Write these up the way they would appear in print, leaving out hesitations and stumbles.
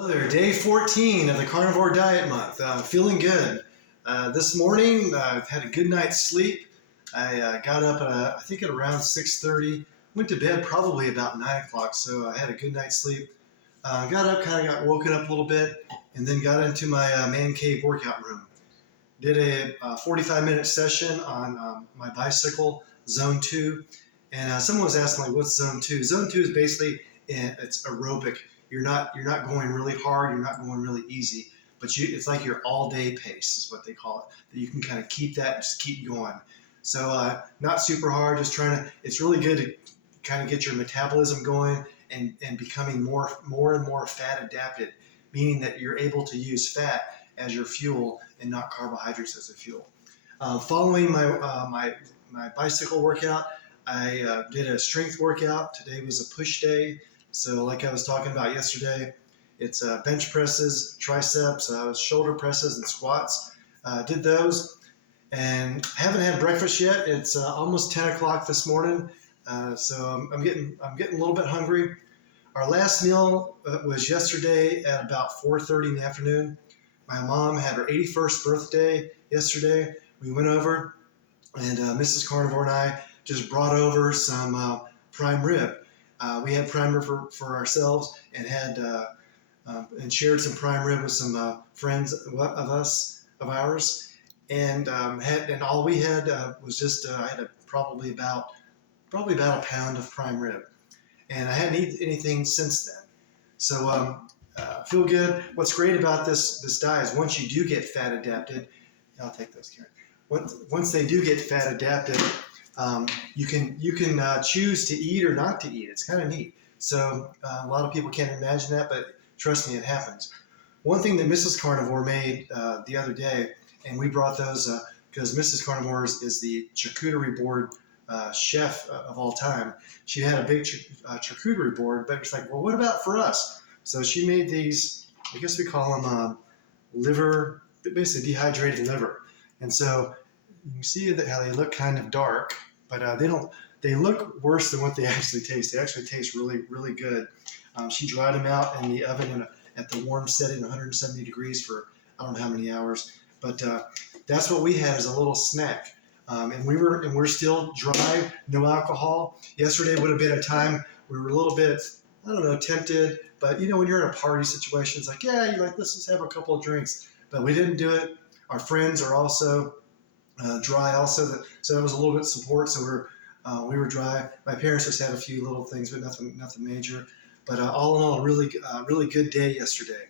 Hello there, day 14 of the Carnivore Diet Month. Feeling good. This morning, I've had a good night's sleep. I got up, I think at around 6:30, went to bed probably about 9 o'clock, so I had a good night's sleep. Got up, kind of got woken up a little bit, and then got into my man cave workout room. Did a 45-minute session on my bicycle, Zone 2, and someone was asking, like, what's Zone 2? Zone 2 is basically, it's aerobic. You're not going really hard, you're not going really easy, but it's like your all-day pace is what they call it. That you can kind of keep that and just keep going. So not super hard, just it's really good to kind of get your metabolism going and becoming more and more fat adapted, meaning that you're able to use fat as your fuel and not carbohydrates as a fuel. Following my bicycle workout, I did a strength workout. Today was a push day. So like I was talking about yesterday, it's bench presses, triceps, shoulder presses, and squats. Did those, and haven't had breakfast yet. It's almost 10 o'clock this morning, so I'm getting a little bit hungry. Our last meal was yesterday at about 4:30 in the afternoon. My mom had her 81st birthday yesterday. We went over, and Mrs. Carnivore and I just brought over some prime rib. We had prime rib for ourselves and had and shared some prime rib with some friends of ours, and all we had was just I had probably about a pound of prime rib, and I hadn't eaten anything since then. So feel good. What's great about this diet is once you do get fat adapted, I'll take those, Karen. Once they do get fat adapted, you can choose to eat or not to eat. It's kind of neat. So a lot of people can't imagine that, but trust me, it happens. One thing that Mrs. Carnivore made the other day, and we brought those because Mrs. Carnivore is the charcuterie board chef of all time. She had a big charcuterie board, but it's like, well, what about for us? So she made these, I guess we call them liver, basically dehydrated liver. And so you can see that how they look kind of dark, but they look worse than what they actually taste. They actually taste really, really good. She dried them out in the oven at the warm setting, 170 degrees for I don't know how many hours. But that's what we had as a little snack. And we're still dry, no alcohol. Yesterday would have been a time we were a little bit, I don't know, tempted. But when you're in a party situation, it's like, yeah, you're like, let's just have a couple of drinks. But we didn't do it. Our friends are also dry also, so that was a little bit of support. So we were dry. My parents just had a few little things, but nothing major. But all in all, a really good day yesterday.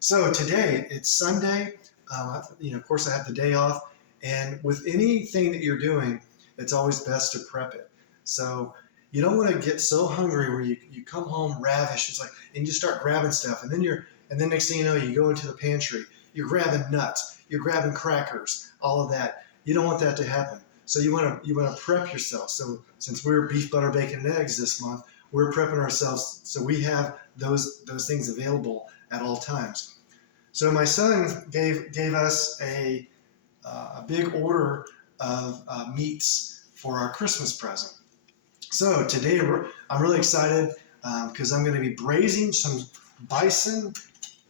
So today it's Sunday. Of course, I have the day off. And with anything that you're doing, it's always best to prep it. So you don't want to get so hungry where you come home ravished. It's like, and you start grabbing stuff, and then next thing you know, you go into the pantry. You're grabbing nuts. You're grabbing crackers. All of that. You don't want that to happen. So you want to prep yourself. So since we're beef, butter, bacon, and eggs this month, we're prepping ourselves so we have those things available at all times. So my son gave us a big order of meats for our Christmas present. So today I'm really excited because I'm going to be braising some bison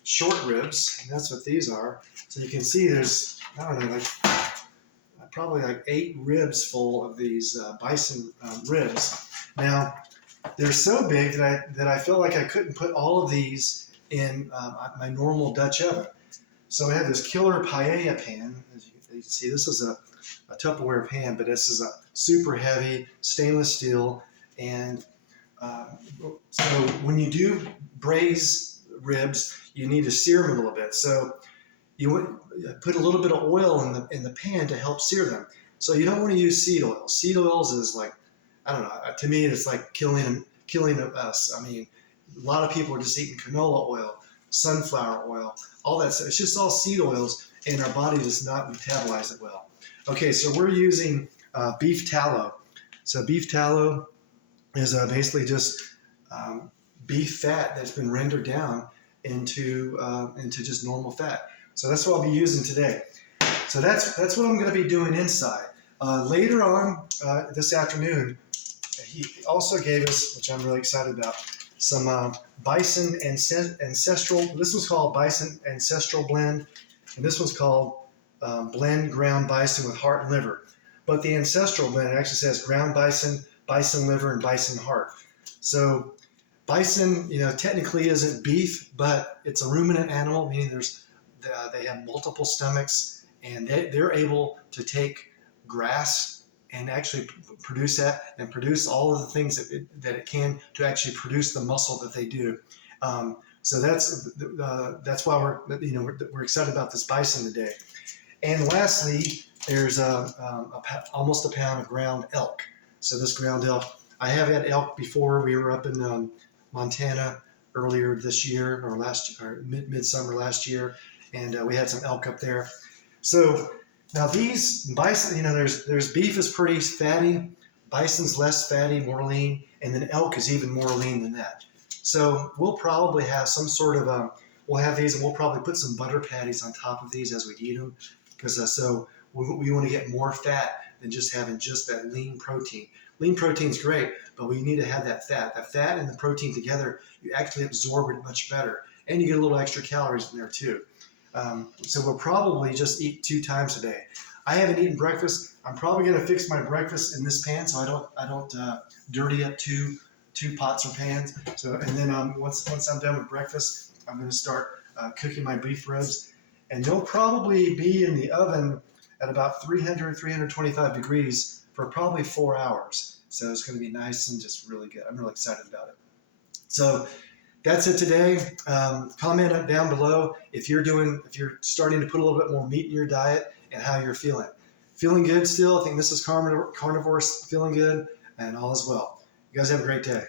short ribs. And that's what these are. So you can see there's, I don't know, probably like 8 ribs full of these bison ribs. Now, they're so big that I feel like I couldn't put all of these in my normal Dutch oven. So I have this killer paella pan. As you can see, this is a Tupperware pan, but this is a super heavy stainless steel. And so when you do braise ribs, you need to sear them a little bit. So you would put a little bit of oil in the pan to help sear them. So you don't want to use seed oil. Seed oils is like, I don't know, to me it's like killing us. I mean, a lot of people are just eating canola oil, sunflower oil, all that stuff. It's just all seed oils, and our body does not metabolize it well. Okay, so we're using beef tallow. So beef tallow is basically just beef fat that's been rendered down into just normal fat. So that's what I'll be using today. So that's what I'm going to be doing inside. Later on this afternoon, he also gave us, which I'm really excited about, some Bison Ancestral. This one's called Bison Ancestral Blend, and this one's called Blend Ground Bison with Heart and Liver. But the Ancestral Blend, it actually says ground bison, bison liver, and bison heart. So bison, technically isn't beef, but it's a ruminant animal, meaning they have multiple stomachs, and they're able to take grass and actually produce that and produce all of the things that it can to actually produce the muscle that they do. So that's why we're excited about this bison today. And lastly, there's almost a pound of ground elk. So this ground elk, I have had elk before. We were up in Montana earlier this year, or midsummer last year, and we had some elk up there. So now these bison, there's beef is pretty fatty, bison's less fatty, more lean, and then elk is even more lean than that. So we'll probably have some sort of we'll have these, and we'll probably put some butter patties on top of these as we eat them, because so we want to get more fat than just having just that lean protein. Lean protein's great, but we need to have that fat. That fat and the protein together, you actually absorb it much better, and you get a little extra calories in there too. So we'll probably just eat 2 times a day. I haven't eaten breakfast. I'm probably going to fix my breakfast in this pan so I don't dirty up two pots or pans. So and then once I'm done with breakfast, I'm going to start cooking my beef ribs, and they'll probably be in the oven at about 325 degrees for probably 4 hours. So it's going to be nice and just really good. I'm really excited about it. So that's it today. Comment down below if you're starting to put a little bit more meat in your diet and how you're feeling. Feeling good still? I think Mrs. Carnivore feeling good, and all is well. You guys have a great day.